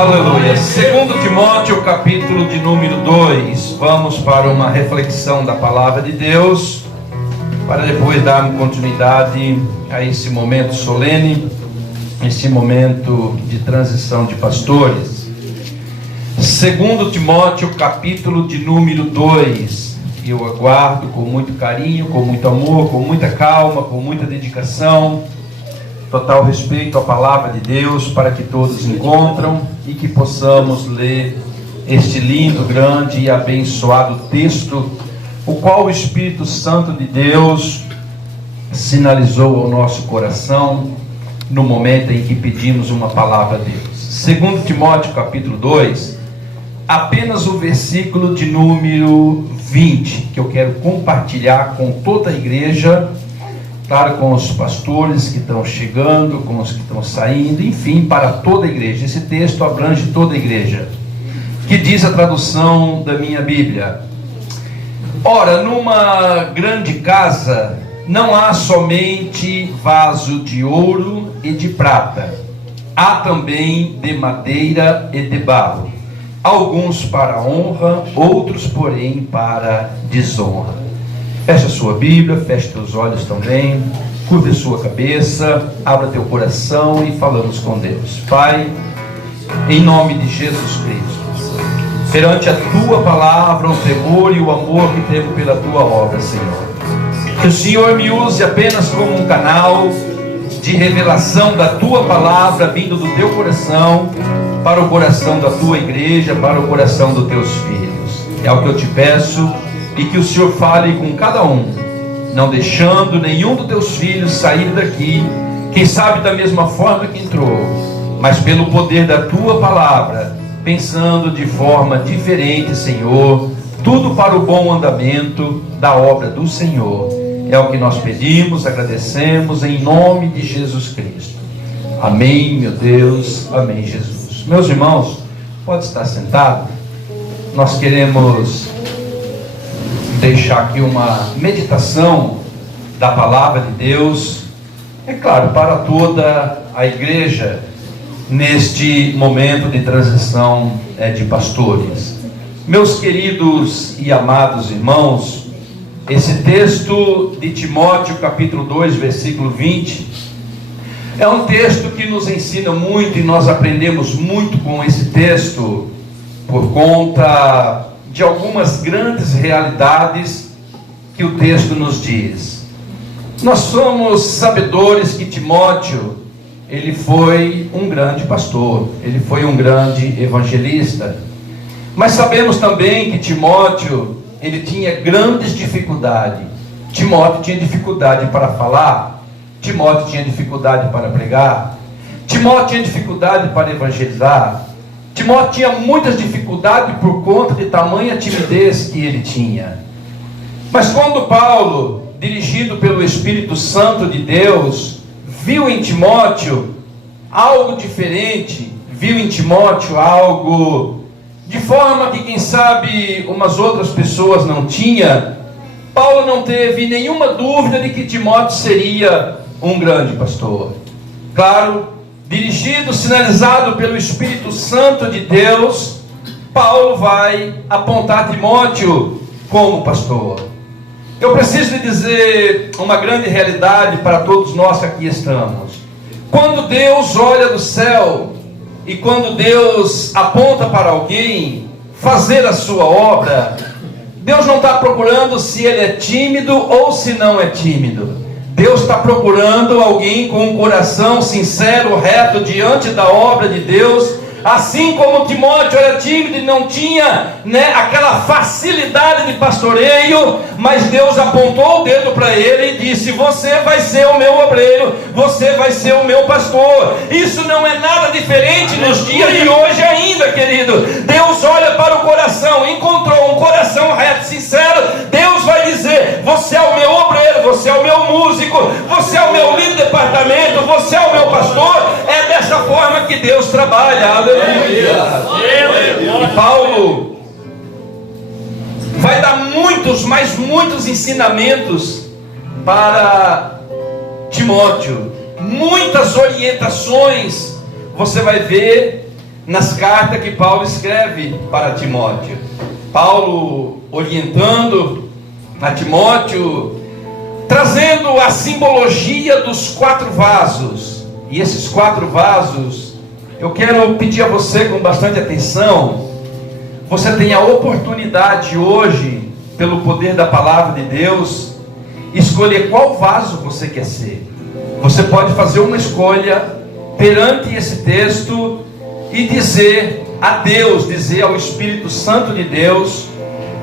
Aleluia. Segundo Timóteo, capítulo de número 2. Vamos para uma reflexão da palavra de Deus, para depois darmos continuidade a esse momento solene, esse momento de transição de pastores. Segundo Timóteo, capítulo de número 2. Eu aguardo com muito carinho, com muito amor, com muita calma, com muita dedicação, total respeito à palavra de Deus, para que todos encontram e que possamos ler este lindo, grande e abençoado texto, o qual o Espírito Santo de Deus sinalizou ao nosso coração no momento em que pedimos uma palavra a Deus. Segundo Timóteo capítulo 2, apenas o versículo de número 20, que eu quero compartilhar com toda a igreja, claro, com os pastores que estão chegando, com os que estão saindo, enfim, para toda a igreja. Esse texto abrange toda a igreja, que diz a tradução da minha Bíblia: ora, numa grande casa não há somente vaso de ouro e de prata, há também de madeira e de barro, alguns para honra, outros porém para desonra. Feche a sua Bíblia, feche teus olhos também, curve a sua cabeça, abra teu coração e falamos com Deus. Pai, em nome de Jesus Cristo, perante a tua palavra, o temor e o amor que temos pela tua obra, Senhor, que o Senhor me use apenas como um canal de revelação da tua palavra, vindo do teu coração, para o coração da tua igreja, para o coração dos teus filhos. É o que eu te peço, e que o Senhor fale com cada um, não deixando nenhum dos teus filhos sair daqui, quem sabe da mesma forma que entrou, mas pelo poder da tua palavra, pensando de forma diferente, Senhor, tudo para o bom andamento da obra do Senhor. É o que nós pedimos, agradecemos em nome de Jesus Cristo. Amém, meu Deus, amém, Jesus. Meus irmãos, pode estar sentado. Nós queremos deixar aqui uma meditação da palavra de Deus, é claro, para toda a igreja, neste momento de transição de pastores. Meus queridos e amados irmãos, esse texto de Timóteo, capítulo 2, versículo 20, é um texto que nos ensina muito, e nós aprendemos muito com esse texto, por conta de algumas grandes realidades que o texto nos diz. Nós somos sabedores que Timóteo, ele foi um grande pastor, ele foi um grande evangelista, mas sabemos também que Timóteo, ele tinha grandes dificuldades. Timóteo tinha dificuldade para falar, Timóteo tinha dificuldade para pregar, Timóteo tinha dificuldade para evangelizar, Timóteo tinha muitas dificuldades por conta de tamanha timidez que ele tinha. Mas quando Paulo, dirigido pelo Espírito Santo de Deus, viu em Timóteo algo diferente, viu em Timóteo algo de forma que quem sabe umas outras pessoas não tinham, Paulo não teve nenhuma dúvida de que Timóteo seria um grande pastor. Claro, dirigido, sinalizado pelo Espírito Santo de Deus, Paulo vai apontar Timóteo como pastor. Eu preciso lhe dizer uma grande realidade para todos nós que aqui estamos. Quando Deus olha do céu e quando Deus aponta para alguém fazer a sua obra, Deus não está procurando se ele é tímido ou se não é tímido. Deus está procurando alguém com um coração sincero, reto, diante da obra de Deus. Assim como Timóteo era tímido e não tinha aquela facilidade de pastoreio, mas Deus apontou o dedo para ele e disse: você vai ser o meu obreiro, você vai ser o meu pastor. Isso não é nada diferente nos dias de hoje ainda, querido. Deus olha para o coração, encontrou um coração reto, sincero, Deus vai dizer: você é o meu obreiro, você é o meu músico, você é o meu líder de departamento, você é o meu pastor. É dessa forma que Deus trabalha. E Paulo vai dar muitos, mas muitos ensinamentos para Timóteo, muitas orientações você vai ver nas cartas que Paulo escreve para Timóteo. Paulo orientando a Timóteo, trazendo a simbologia dos 4 vasos. E esses 4 vasos, eu quero pedir a você com bastante atenção. Você tem a oportunidade hoje, pelo poder da palavra de Deus, escolher qual vaso você quer ser. Você pode fazer uma escolha perante esse texto e dizer a Deus, dizer ao Espírito Santo de Deus,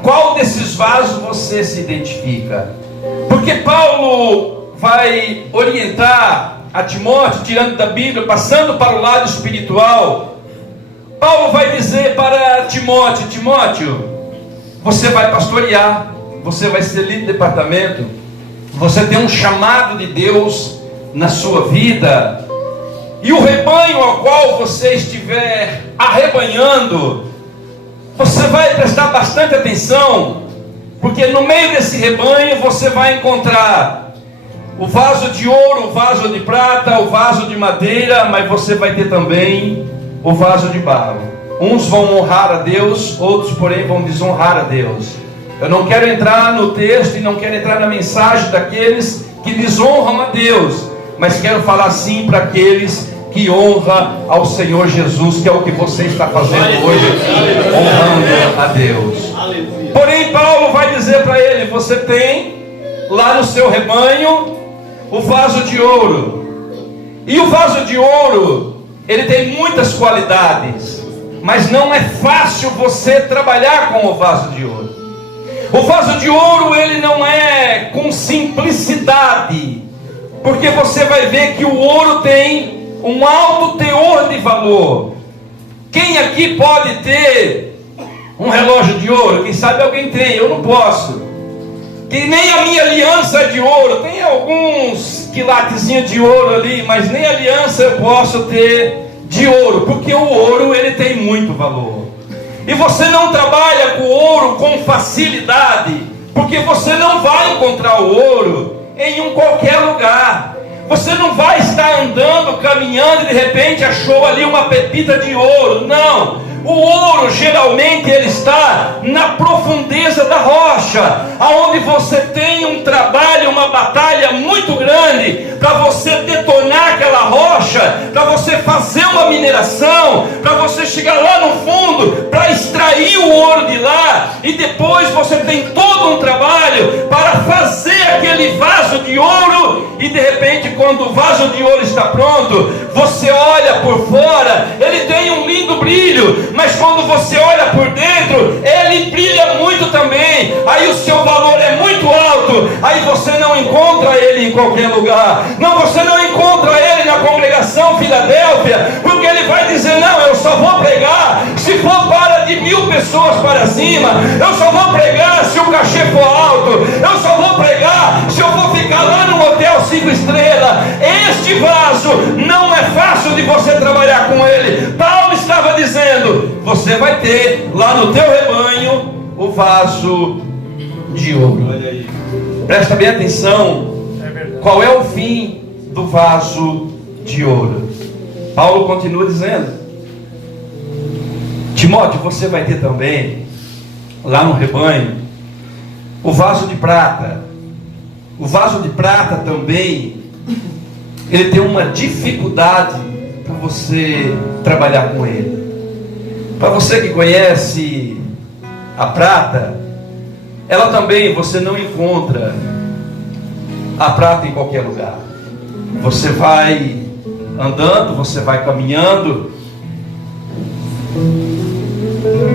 qual desses vasos você se identifica. Porque Paulo vai orientar a Timóteo, tirando da Bíblia, passando para o lado espiritual. Paulo vai dizer para Timóteo: Timóteo, você vai pastorear, você vai ser líder de departamento, você tem um chamado de Deus na sua vida, e o rebanho ao qual você estiver arrebanhando, você vai prestar bastante atenção, porque no meio desse rebanho você vai encontrar o vaso de ouro, o vaso de prata, o vaso de madeira, mas você vai ter também o vaso de barro. Uns vão honrar a Deus, outros porém vão desonrar a Deus. Eu não quero entrar no texto e não quero entrar na mensagem daqueles que desonram a Deus, mas quero falar sim para aqueles que honram ao Senhor Jesus, que é o que você está fazendo hoje aqui, honrando a Deus. Porém Paulo vai dizer para ele: você tem lá no seu rebanho o vaso de ouro. E o vaso de ouro, ele tem muitas qualidades, mas não é fácil você trabalhar com o vaso de ouro. O vaso de ouro, ele não é com simplicidade, porque você vai ver que o ouro tem um alto teor de valor. Quem aqui pode ter um relógio de ouro? Quem sabe alguém tem, eu não posso. Que nem a minha aliança é de ouro. Tem alguns quilatezinhos de ouro ali, mas nem aliança eu posso ter de ouro, porque o ouro, ele tem muito valor. E você não trabalha com ouro com facilidade, porque você não vai encontrar o ouro em um qualquer lugar. Você não vai estar andando, caminhando e de repente achou ali uma pepita de ouro. Não. O ouro geralmente ele está na profundeza da rocha, aonde você tem um trabalho, uma batalha muito grande para você detonar aquela rocha, para você fazer uma mineração, para você chegar lá no fundo, para extrair o ouro de lá, e depois você tem todo um trabalho para fazer aquele vaso de ouro, e de repente quando o vaso de ouro está pronto, você olha por fora, ele tem um lindo brilho, mas quando você olha por dentro, ele brilha muito também, aí o seu valor é muito alto, aí você não encontra ele em qualquer lugar, não, você não encontra ele na congregação Filadélfia, porque ele vai dizer: não, eu só vou pregar se for para de 1000 pessoas para cima, eu só vou pregar se o cachê for alto, eu só vou pregar se eu vou ficar lá no hotel 5 estrelas. Este vaso não é fácil de você trabalhar com ele. Paulo estava dizendo: você vai ter lá no teu rebanho o vaso de ouro. Presta bem atenção, qual é o fim do vaso de ouro? Paulo continua dizendo: Timóteo, você vai ter também lá no rebanho o vaso de prata. O vaso de prata também, ele tem uma dificuldade para você trabalhar com ele. Para você que conhece a prata, ela também, você não encontra a prata em qualquer lugar. Você vai andando, você vai caminhando,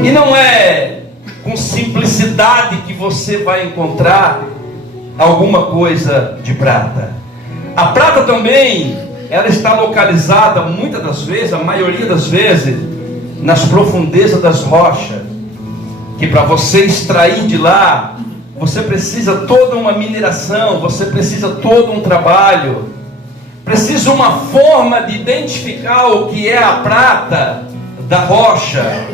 e não é com simplicidade que você vai encontrar alguma coisa de prata. A prata também, ela está localizada muitas das vezes, a maioria das vezes, nas profundezas das rochas, que para você extrair de lá, você precisa toda uma mineração, você precisa todo um trabalho, precisa uma forma de identificar o que é a prata da rocha.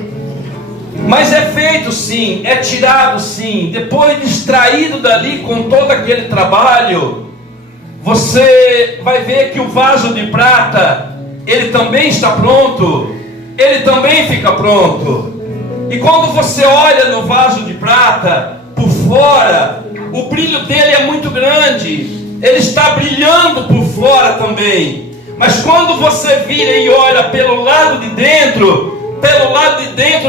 Mas é feito sim, é tirado sim, depois de extraído dali com todo aquele trabalho, você vai ver que o vaso de prata, ele também está pronto, ele também fica pronto. E quando você olha no vaso de prata, por fora, o brilho dele é muito grande, ele está brilhando por fora também. Mas quando você vira e olha pelo lado de dentro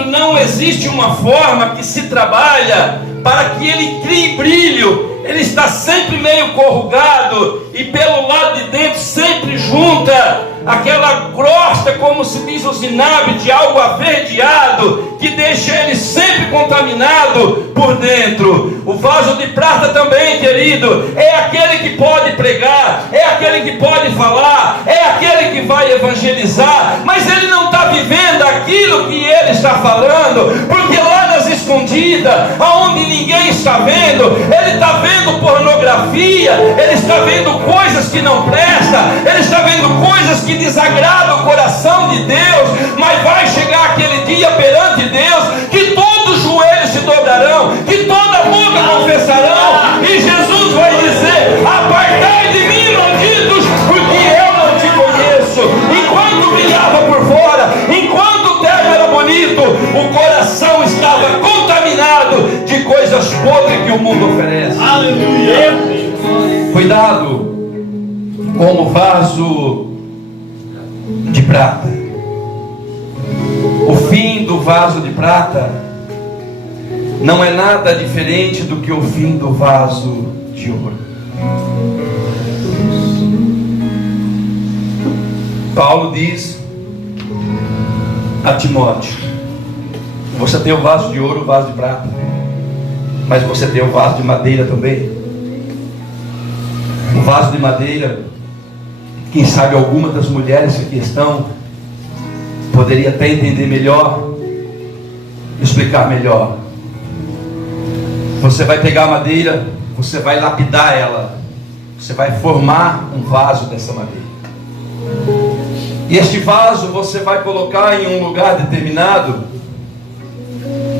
não existe uma forma que se trabalha para que ele crie brilho. Ele está sempre meio corrugado, e pelo lado de dentro sempre junta aquela crosta, como se diz o zinabe, de algo averdeado, que deixa ele sempre contaminado por dentro. O vaso de prata também, querido, é aquele que pode pregar, é aquele que pode falar, é aquele que vai evangelizar, mas ele não está vivendo aquilo que ele está falando, porque lá nas escondidas, aonde ninguém está vendo, ele está vendo pornografia, ele está vendo coisas que não prestam, ele está vendo coisas que desagradam o coração de Deus. Mas vai chegar aquele dia perante Deus, que todos os joelhos se dobrarão, que toda boca confessarão, e Jesus vai dizer: apartai de mim, malditos, porque eu não te conheço. Enquanto brilhava por fora, enquanto o terno era bonito, o coração estava contaminado de coisas podres que o mundo oferece. Aleluia! Cuidado com o vaso de prata. O fim do vaso de prata não é nada diferente do que o fim do vaso de ouro. Paulo diz a Timóteo: você tem o vaso de ouro, o vaso de prata, mas você tem o vaso de madeira também. O vaso de madeira, quem sabe alguma das mulheres que aqui estão poderia até entender melhor, explicar melhor. Você vai pegar a madeira, você vai lapidar ela, você vai formar um vaso dessa madeira, e este vaso você vai colocar em um lugar determinado.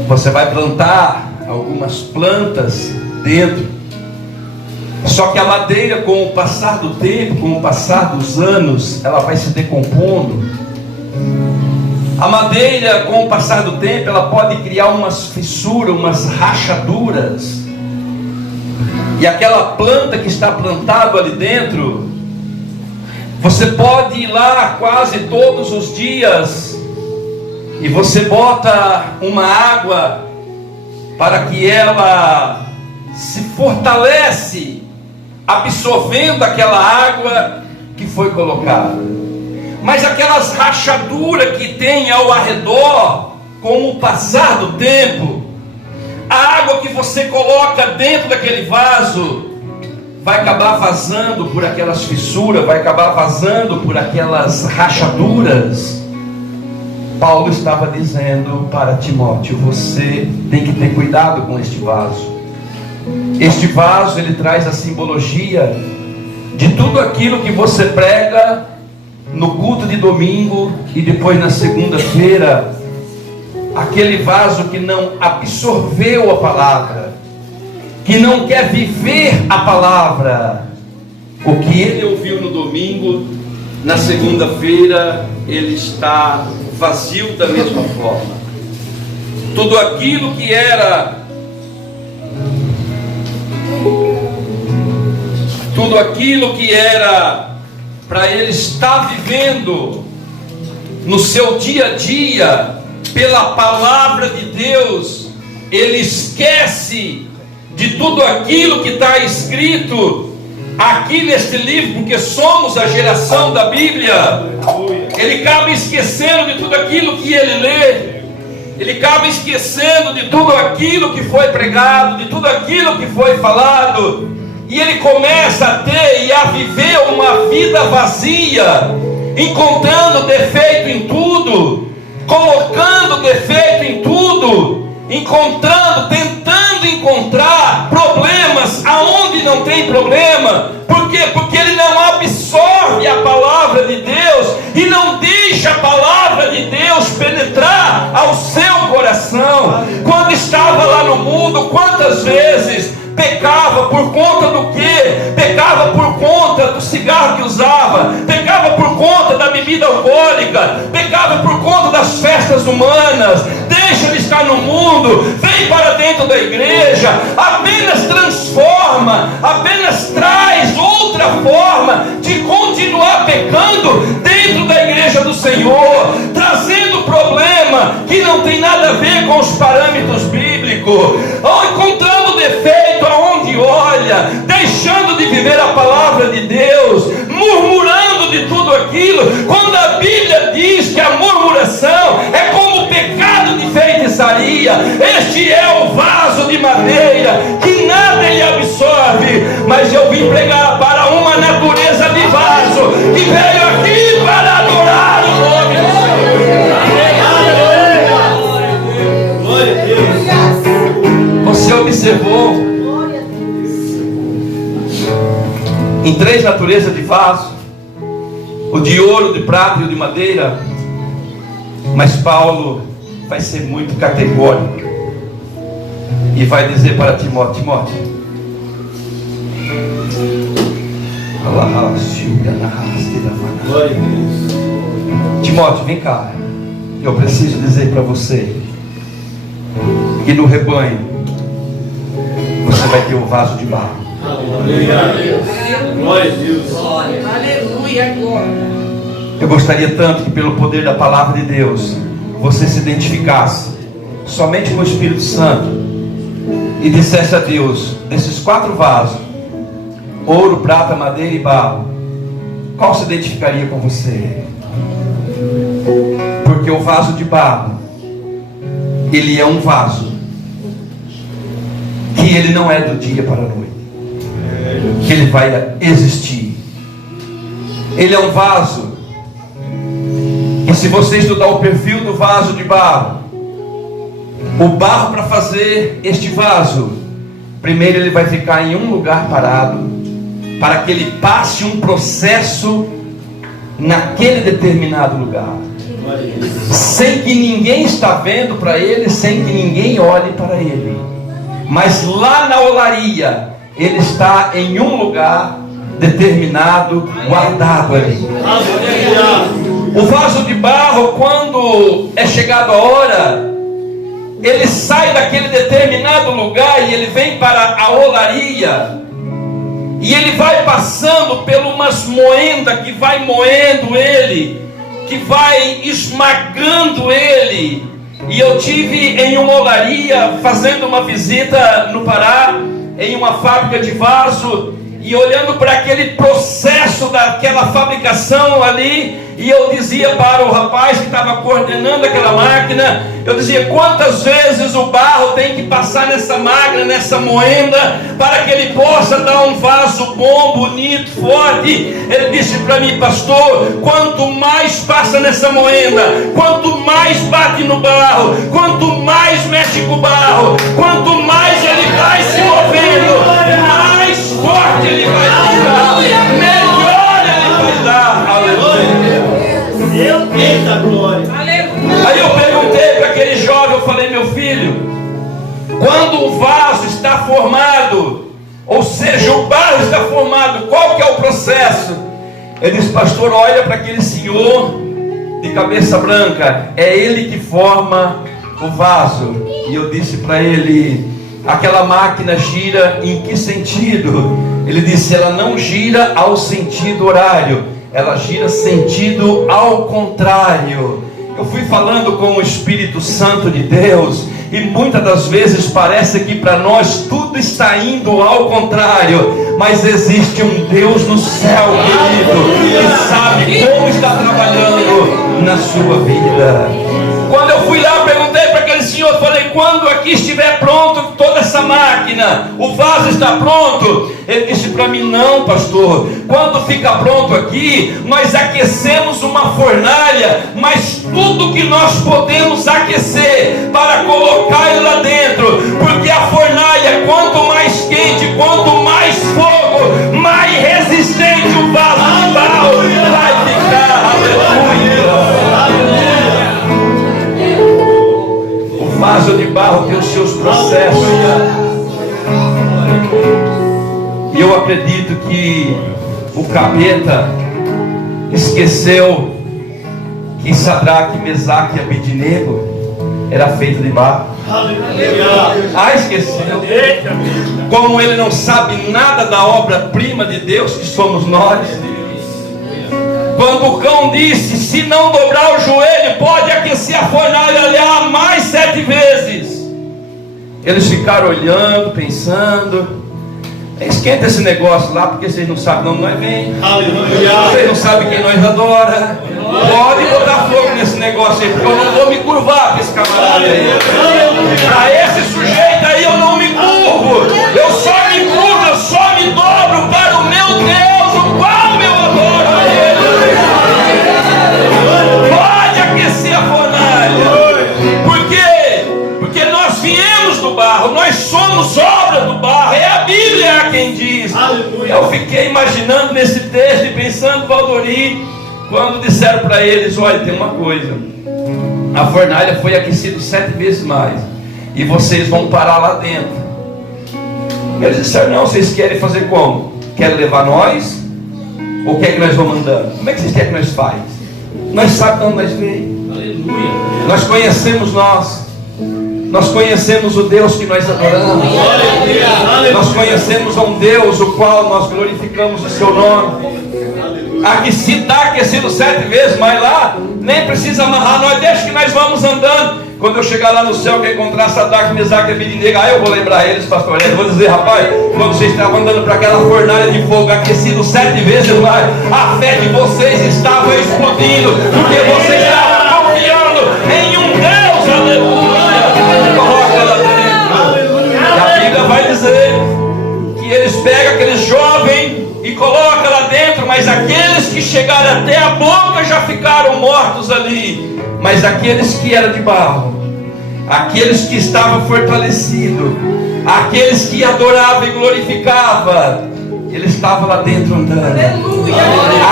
Você vai plantar algumas plantas dentro. Só que a madeira, com o passar do tempo, com o passar dos anos, ela vai se decompondo. A madeira, com o passar do tempo, ela pode criar umas fissuras, umas rachaduras. E aquela planta que está plantada ali dentro, você pode ir lá quase todos os dias, e você bota uma água para que ela se fortalece, absorvendo aquela água que foi colocada. Mas aquelas rachaduras que tem ao redor, com o passar do tempo, a água que você coloca dentro daquele vaso vai acabar vazando por aquelas fissuras, vai acabar vazando por aquelas rachaduras. Paulo estava dizendo para Timóteo: você tem que ter cuidado com este vaso. Este vaso, ele traz a simbologia de tudo aquilo que você prega no culto de domingo e depois na segunda-feira. Aquele vaso que não absorveu a palavra, que não quer viver a palavra. O que ele ouviu no domingo, na segunda-feira ele está vazio da mesma forma. Tudo aquilo que era para ele estar vivendo no seu dia a dia pela palavra de Deus, ele esquece de tudo aquilo que está escrito aqui neste livro, porque somos a geração da Bíblia. Ele acaba esquecendo de tudo aquilo que ele lê, ele acaba esquecendo de tudo aquilo que foi pregado, de tudo aquilo que foi falado, e ele começa a ter e a viver uma vida vazia, encontrando defeito em tudo, colocando defeito em tudo, tentando encontrar problemas aonde não tem problema. Por quê? Porque ele não absorve a palavra de Deus e não deixa a palavra de Deus penetrar ao seu coração. Quando estava lá no mundo, quantas vezes Pecava por conta do quê? Pecava por conta do cigarro que usava, pecava por conta da bebida alcoólica, pecava por conta das festas humanas. Deixa ele estar no mundo, vem para dentro da igreja, apenas transforma, apenas traz outra forma de continuar pecando dentro da igreja do Senhor, trazendo problema que não tem nada a ver com os parâmetros bíblicos, ou encontrando defeito aonde olha, deixando de viver a palavra de Deus, murmurando de tudo aquilo, quando a Bíblia diz que a murmuração é como o pecado de feitiçaria. Este é o vaso de madeira que nada ele absorve, mas eu vim pregar para uma natureza de vaso que veio aqui para adorar o nome do Senhor. Você observou em 3 naturezas de vaso: o de ouro, de prata e o de madeira. Mas Paulo vai ser muito categórico e vai dizer para Timóteo: Timóteo, vem cá, eu preciso dizer para você que no rebanho você vai ter o vaso de barro. Glória a Deus. Aleluia. Eu gostaria tanto que, pelo poder da palavra de Deus, você se identificasse somente com o Espírito Santo e dissesse a Deus: desses 4 vasos, ouro, prata, madeira e barro, qual se identificaria com você? Porque o vaso de barro, ele é um vaso que ele não é do dia para a noite, que ele vai existir. Ele é um vaso que, se você estudar o perfil do vaso de barro, o barro, para fazer este vaso, primeiro ele vai ficar em um lugar parado, para que ele passe um processo naquele determinado lugar, sem que ninguém está vendo para ele, sem que ninguém olhe para ele. Mas lá na olaria, ele está em um lugar determinado, guardado ali. O vaso de barro, quando é chegado a hora, ele sai daquele determinado lugar e ele vem para a olaria, e ele vai passando por umas moendas que vai moendo ele, que vai esmagando ele. E eu tive em uma olaria, fazendo uma visita no Pará, em uma fábrica de vaso, e olhando para aquele processo daquela fabricação ali, e eu dizia para o rapaz que estava coordenando aquela máquina, eu dizia: quantas vezes o barro tem que passar nessa máquina, nessa moenda, para que ele possa dar um vaso bom, bonito, forte? Ele disse para mim: pastor, quanto mais passa nessa moenda, quanto mais bate no barro, quanto mais mexe com o barro, quanto mais ele vai se movendo, mais forte ele vai ficar, melhor ele vai dar. Aleluia. Eita glória. Aí eu perguntei para aquele jovem, eu falei: meu filho, quando o vaso está formado, ou seja, o barro está formado, qual que é o processo? Ele disse: pastor, olha para aquele senhor de cabeça branca, é ele que forma o vaso. E eu disse para ele: aquela máquina gira em que sentido? Ele disse: ela não gira ao sentido horário, ela gira sentido ao contrário. Eu fui falando com o Espírito Santo de Deus, e muitas das vezes parece que para nós tudo está indo ao contrário, mas existe um Deus no céu, querido, que sabe como está trabalhando na sua vida. Quando eu fui lá, perguntei para aquele senhor, falei: quando aqui estiver pronto toda essa máquina, o vaso está pronto? Ele disse para mim: não, pastor, quando fica pronto aqui, nós aquecemos uma fornalha, mas tudo que nós podemos aquecer para colocar ele lá dentro, porque a fornalha, quanto mais quente, quanto mais fogo, mais resistente o vaso de barro vai ficar. Aleluia. O vaso de barro tem os seus processos. acredito que o capeta esqueceu que Sadraque, Mesaque e Abednego era feito de barro. Ah, esqueceu. Como ele não sabe nada da obra-prima de Deus, que somos nós. Quando o cão disse: se não dobrar o joelho, pode aquecer a fornalha ali mais 7 vezes. Eles ficaram olhando, pensando. Esquenta esse negócio lá, porque vocês não sabem de onde nós vem. Vocês não sabem quem nós adora. Pode botar fogo nesse negócio aí, porque eu não vou me curvar para esse camarada aí. Para esse sujeito aí eu não me curvo. Eu só me curvo, eu só me dobro para o meu Deus, o qual eu adoro a Ele. Pode aquecer a fornalha. Por quê? Porque nós viemos do barro, nós somos obra do barro. É a Bíblia quem diz. Eu fiquei imaginando nesse texto e pensando, Valdori, quando disseram para eles: olha, tem uma coisa, a fornalha foi aquecida 7 vezes mais, e vocês vão parar lá dentro. Eles disseram: não, vocês querem fazer como? Querem levar nós? Ou quer que nós vamos andando? Como é que vocês querem que nós façamos? Nós sabemos de onde nós veio. Nós conhecemos nós conhecemos o Deus que nós adoramos. Nós conhecemos um Deus o qual nós glorificamos o seu nome. Aqui se está aquecido 7 vezes, mas lá nem precisa amarrar nós, deixa que nós vamos andando. Quando eu chegar lá no céu, que eu encontrar Sadraque, Mesaque e Abednego, aí eu vou lembrar eles, pastor. Eu vou dizer: rapaz, quando vocês estavam andando para aquela fornalha de fogo aquecido 7 vezes mais, a fé de vocês estava explodindo, porque vocês estavam confiando em um Deus, aleluia. Coloca lá dentro. E a Bíblia vai dizer que eles pegam aquele jovem e colocam lá dentro, mas aqueles que chegaram até a boca já ficaram mortos ali. Mas aqueles que eram de barro, aqueles que estavam fortalecidos, aqueles que adoravam e glorificavam, eles estavam lá dentro andando. Aleluia.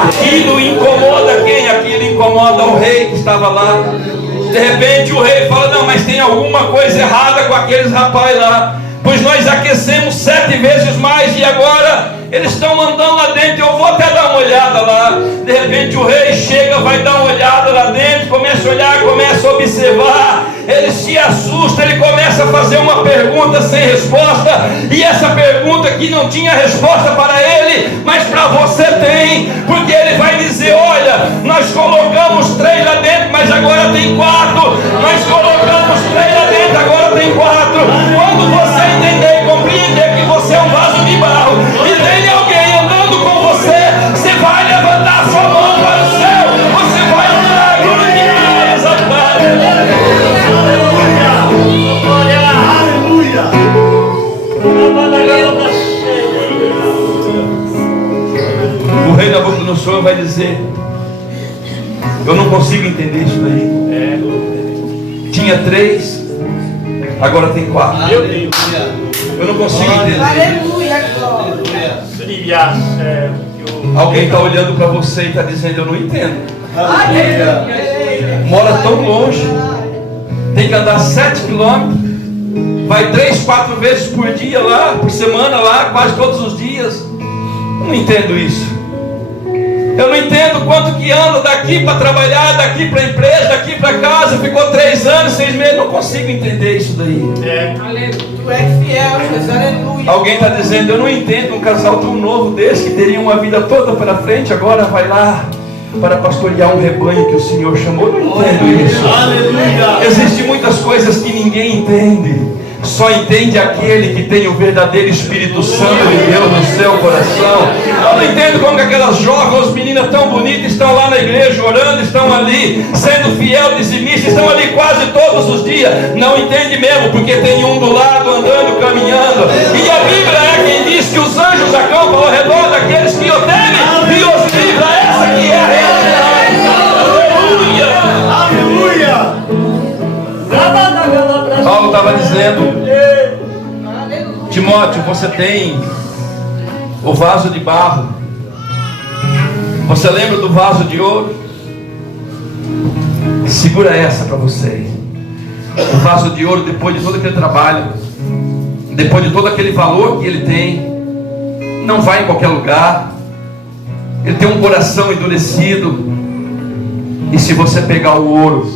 Aquilo incomoda quem? Aquilo incomoda o rei que estava lá. De repente o rei fala: não, mas tem alguma coisa errada com aqueles rapazes lá, pois nós aquecemos 7 vezes mais e agora eles estão andando lá dentro. Eu vou até dar uma olhada lá. De repente o rei chega, vai dar uma olhada lá dentro, começa a olhar, começa a observar. Ele se assusta, ele começa a fazer uma pergunta sem resposta. E essa pergunta que não tinha resposta para ele, mas para você tem. Porque ele vai dizer: olha, nós colocamos 3 lá dentro, mas agora tem 4. Nós colocamos 3 lá dentro, agora tem 4. Quando você entender e compreender que você é um vaso de barro e tem alguém andando com você, você vai levantar sua mão para o céu, você vai andar glorificado, exaltado. O rei Nabucodonosor vai dizer: eu não consigo entender isso daí. Tinha 3, agora tem 4. Eu não consigo entender. Alguém está olhando para você e está dizendo: eu não entendo. Mora tão longe, tem que andar 7 quilômetros, vai 3, 4 vezes por dia lá, por semana lá, quase todos os dias. Eu não entendo isso. Eu não entendo quanto que anda daqui para trabalhar, daqui para a empresa, daqui para casa. Ficou 3 anos, 6 meses. Não consigo entender isso daí. Tu és fiel, Jesus, aleluia. Alguém está dizendo: eu não entendo um casal tão novo desse, que teria uma vida toda pela frente, agora vai lá para pastorear um rebanho que o Senhor chamou. Eu não entendo isso. Existem muitas coisas que ninguém entende. Só entende aquele que tem o verdadeiro Espírito Santo de Deus no seu coração. Eu não entendo como que aquelas jovens, meninas tão bonitas, estão lá na igreja orando, estão ali sendo fiel, dizimistas, estão ali quase todos os dias. Não entende mesmo, porque tem um do lado andando, caminhando. E a Bíblia é quem diz que os anjos acampam ao redor daqueles que o temem e os livra. Essa que é a realidade. Aleluia. Paulo estava dizendo: Timóteo, você tem o vaso de barro. Você lembra do vaso de ouro? Segura essa para vocês. O vaso de ouro, depois de todo aquele trabalho, depois de todo aquele valor que ele tem, não vai em qualquer lugar. Ele tem um coração endurecido. E se você pegar o ouro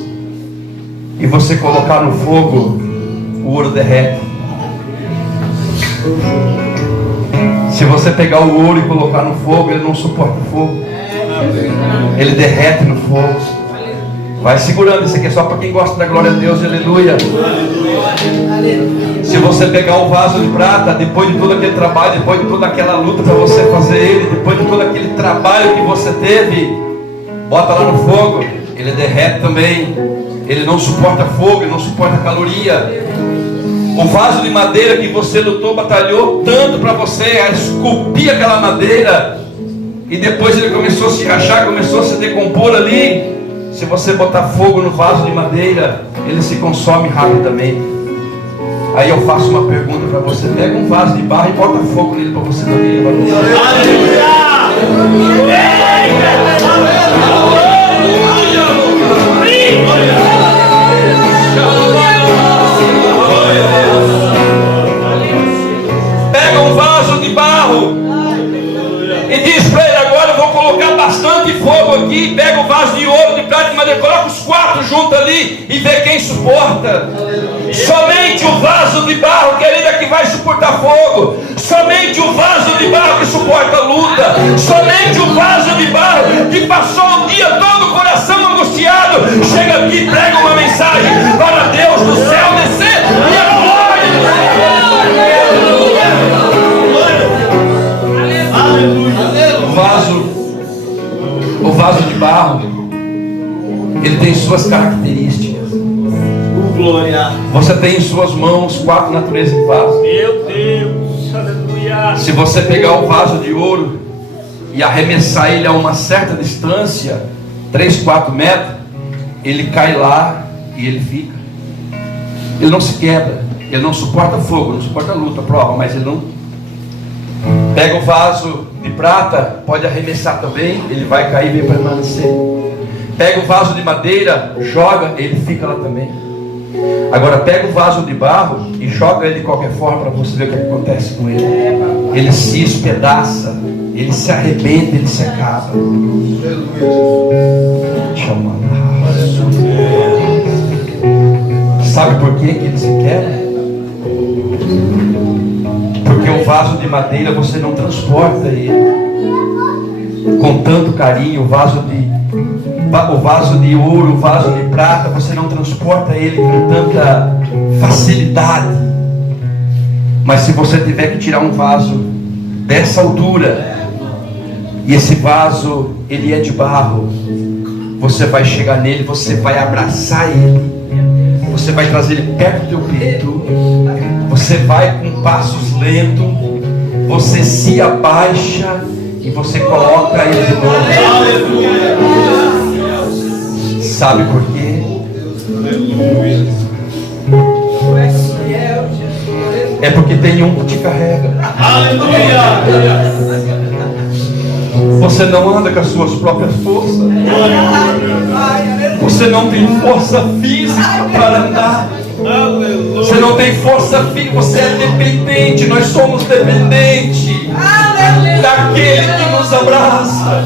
e você colocar no fogo, o ouro derrete. Se você pegar o ouro e colocar no fogo, ele não suporta o fogo. Ele derrete no fogo. Vai segurando, isso aqui é só para quem gosta da glória a Deus, aleluia. Se você pegar um vaso de prata, depois de todo aquele trabalho, depois de toda aquela luta para você fazer ele, depois de todo aquele trabalho que você teve, bota lá no fogo, ele derrete também. Ele não suporta fogo, ele não suporta caloria. O vaso de madeira que você lutou, batalhou tanto para você esculpir aquela madeira, e depois ele começou a se rachar, começou a se decompor ali. Se você botar fogo no vaso de madeira, ele se consome rapidamente. Aí eu faço uma pergunta para você: pega um vaso de barro e bota fogo nele para você também. Pega um vaso de barro e diz para ele: agora eu vou colocar bastante fogo aqui. Pega o vaso de ouro, de prata, de madeira, coloca os 4 juntos ali e vê quem suporta. Somente o vaso de barro, querido, é que vai suportar fogo. Somente o vaso de barro que suporta a luta. Somente o vaso de barro que passou o dia todo o coração angustiado, chega aqui e prega uma mensagem para Deus do céu descer e a glória do céu. O vaso de barro, ele tem suas características. Glória. Você tem em suas mãos 4 naturezas de vaso. Meu Deus, aleluia. Se você pegar o vaso de ouro e arremessar ele a uma certa distância, 3, 4 metros, ele cai lá e ele fica. Ele não se quebra, ele não suporta fogo, não suporta luta, prova, mas ele não. Pega o vaso de prata, pode arremessar também, ele vai cair e vai permanecer. Pega o vaso de madeira, joga, ele fica lá também. Agora pega o vaso de barro e joga ele de qualquer forma para você ver o que acontece com ele. Ele se espedaça, ele se arrebenta, ele se acaba. Sabe por que ele se quebra? Porque o vaso de madeira você não transporta ele com tanto carinho. O vaso de ouro, o vaso de prata, você não transporta ele com tanta facilidade. Mas se você tiver que tirar um vaso dessa altura, e esse vaso ele é de barro, você vai chegar nele, você vai abraçar ele, você vai trazer ele perto do teu peito, você vai com passos lentos, você se abaixa e você coloca ele de novo. Sabe por quê? É porque tem um que te carrega. Você não anda com as suas próprias forças. Você não tem força física para andar. Você não tem força física. Você é dependente. Nós somos dependentes daquele que nos abraça.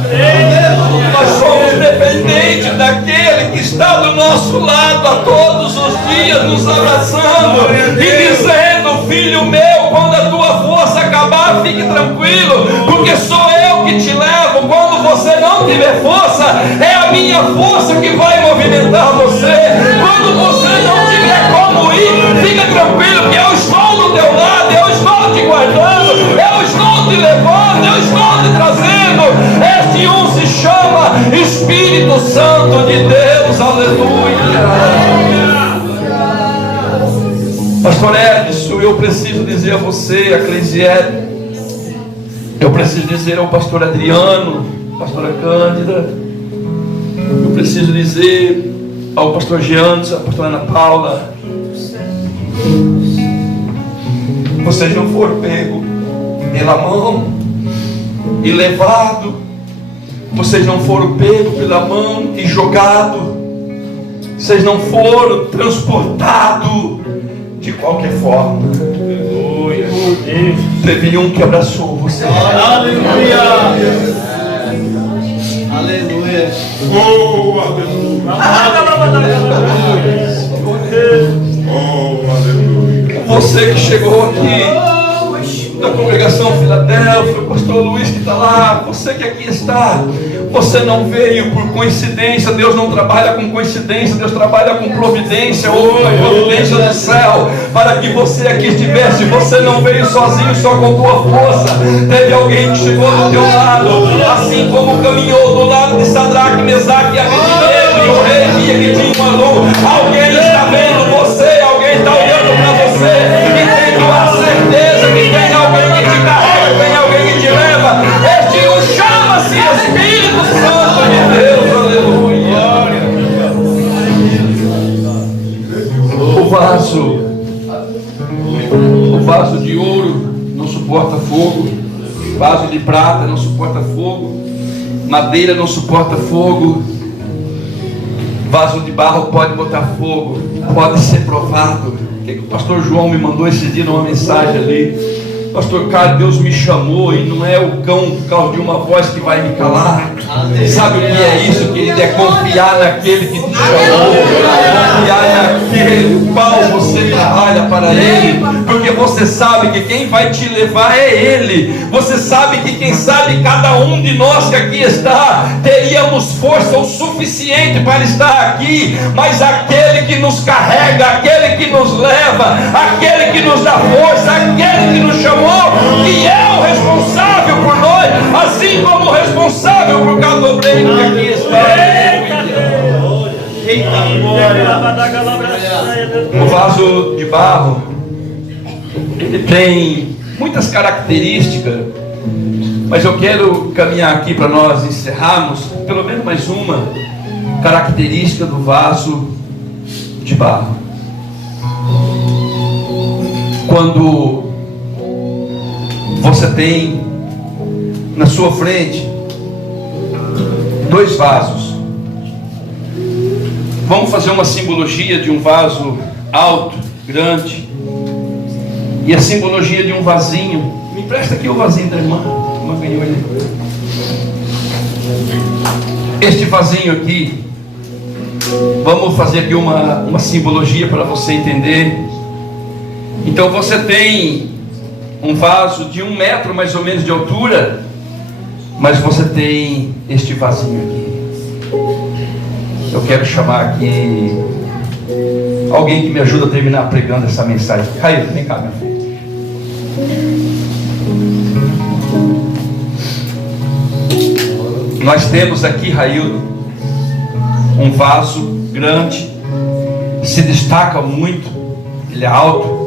Nós somos dependentes daquele que está do nosso lado a todos os dias, nos abraçando e dizendo: filho meu, quando a tua força acabar, fique tranquilo, porque sou eu que te levo. Quando você não tiver força, é a minha força que vai movimentar você. Quando você não tiver como ir, fica tranquilo, que eu estou do teu lado, eu estou te guardando, eu estou te levando, eu estou te trazendo. Este um se chama Espírito Santo de Deus. Aleluia. Pastor Edson, eu preciso dizer a você, a Cleisiele, eu preciso dizer ao pastor Adriano, pastora Cândida, eu preciso dizer ao pastor Giannis, à pastora Ana Paula: vocês não foram pegos pela mão e levado, vocês não foram pegos pela mão e jogado, vocês não foram transportados de qualquer forma. Teve um que abraçou você. Aleluia. Aleluia. Oh, aleluia. Você que chegou aqui da congregação Filadélfia, o pastor Luiz que está lá, você que aqui está, você não veio por coincidência. Deus não trabalha com coincidência, Deus trabalha com providência, ou providência do céu, para que você aqui estivesse. Você não veio sozinho, só com tua força. Teve alguém que chegou do teu lado, assim como caminhou do lado de Sadraque, Mesaque e Abednego, e o rei via que tinha uma luz. Alguém está vendo você, alguém está olhando para você, e tenho a certeza que tem alguém que te carrega, tem alguém que te leva. Este o chama-se Espírito Santo de Deus. Aleluia. O vaso de ouro não suporta fogo, vaso de prata não suporta fogo, madeira não suporta fogo, vaso de barro pode botar fogo, pode ser provado. O que o pastor João me mandou esse dia numa mensagem ali? Pastor Carlos, Deus me chamou, e não é o cão por causa de uma voz que vai me calar. Sabe o que é isso, querido? É confiar naquele que te chamou, confiar naquele qual você trabalha para ele, porque você sabe que quem vai te levar é ele. Você sabe que quem sabe cada um de nós que aqui está, teríamos força o suficiente para estar aqui, mas aquele que nos carrega, aquele que nos leva, aquele que nos dá força, aquele que nos chamou, que é o responsável por nós, assim como o responsável por cada obreiro que aqui está. O vaso de barro, ele tem muitas características, mas eu quero caminhar aqui para nós encerrarmos pelo menos mais uma característica do vaso de barro. Quando você tem na sua frente dois vasos, vamos fazer uma simbologia de um vaso alto, grande, e a simbologia de um vasinho. Me empresta aqui o vasinho da irmã ganhou ele. Este vasinho aqui, vamos fazer aqui uma simbologia para você entender. Então você tem um vaso de 1 metro mais ou menos de altura, mas você tem este vasinho aqui. Eu quero chamar aqui alguém que me ajuda a terminar pregando essa mensagem. Raíl, vem cá, minha filha. Nós temos aqui, Raíl, um vaso grande, se destaca muito, ele é alto.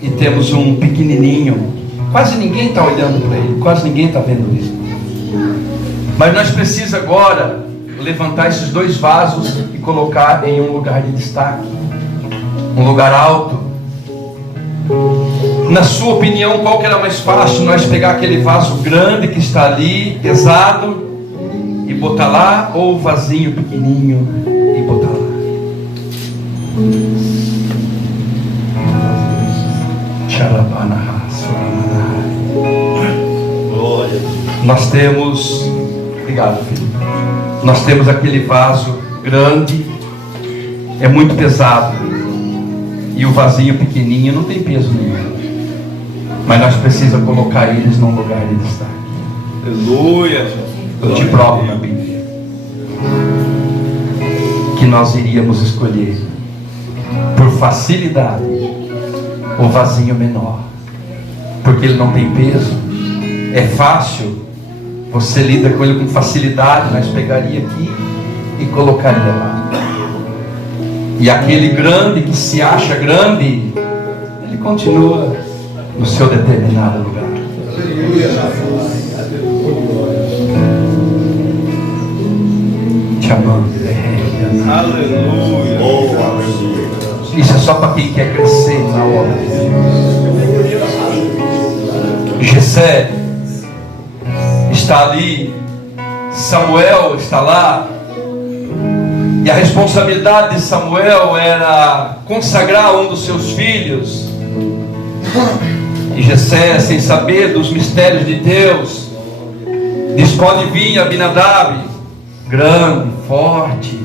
E temos um pequenininho, quase ninguém está olhando para ele, quase ninguém está vendo isso. Mas nós precisamos agora levantar esses dois vasos e colocar em um lugar de destaque, um lugar alto. Na sua opinião, qual que era mais fácil? Nós pegar aquele vaso grande que está ali, pesado, e botar lá, ou o vasinho pequenininho e botar lá? Nós temos, obrigado, filho. Nós temos aquele vaso grande, é muito pesado, e o vasinho pequenininho não tem peso nenhum, mas nós precisamos colocar eles num lugar de destaque. Aleluia. Eu te provo na Bíblia que nós iríamos escolher por facilidade o vasinho menor, porque ele não tem peso, é fácil, você lida com ele com facilidade. Nós pegaria aqui e colocaria lá. E aquele grande que se acha grande, ele continua no seu determinado lugar. Te amamos. Aleluia. Isso é só para quem quer crescer na obra de Deus. Jessé está ali, Samuel está lá, e a responsabilidade de Samuel era consagrar um dos seus filhos. E Jessé, sem saber dos mistérios de Deus, diz: pode vir Abinadab, grande, forte,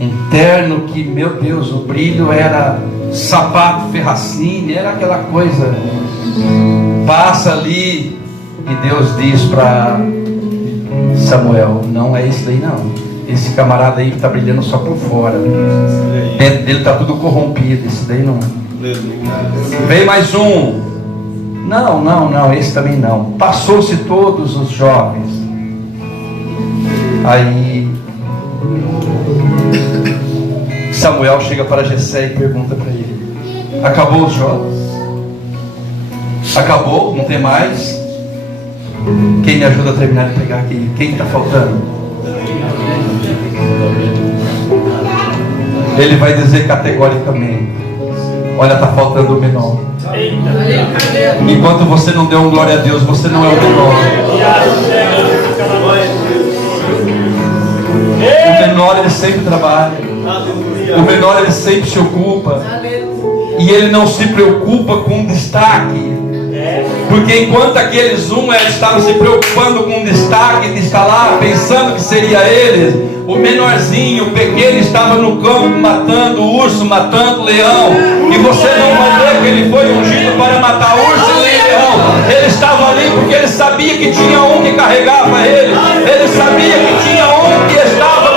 um terno que, meu Deus, o brilho era sapato Ferracini, era aquela coisa. Passa ali e Deus diz para Samuel: não é esse daí não, esse camarada aí está brilhando só por fora, dentro dele está tudo corrompido, esse daí não. Veio mais um: não, esse também não. Passou-se todos os jovens. Aí Samuel chega para Jessé e pergunta para ele: acabou os jovens? Acabou? Não tem mais? Quem me ajuda a terminar de pegar aqui? Quem está faltando? Ele vai dizer categoricamente: olha, está faltando o menor. Enquanto você não deu um glória a Deus, você não é o menor. O menor, ele sempre trabalha. O menor, ele sempre se ocupa. E ele não se preocupa com destaque. Porque enquanto aqueles estavam se preocupando com destaque, de estar lá pensando que seria eles, o menorzinho, o pequeno, estava no campo matando urso, matando leão. E você não vai ver que ele foi ungido para matar urso e leão. Ele estava ali porque ele sabia que tinha um que carregava ele. Ele sabia que tinha um que estava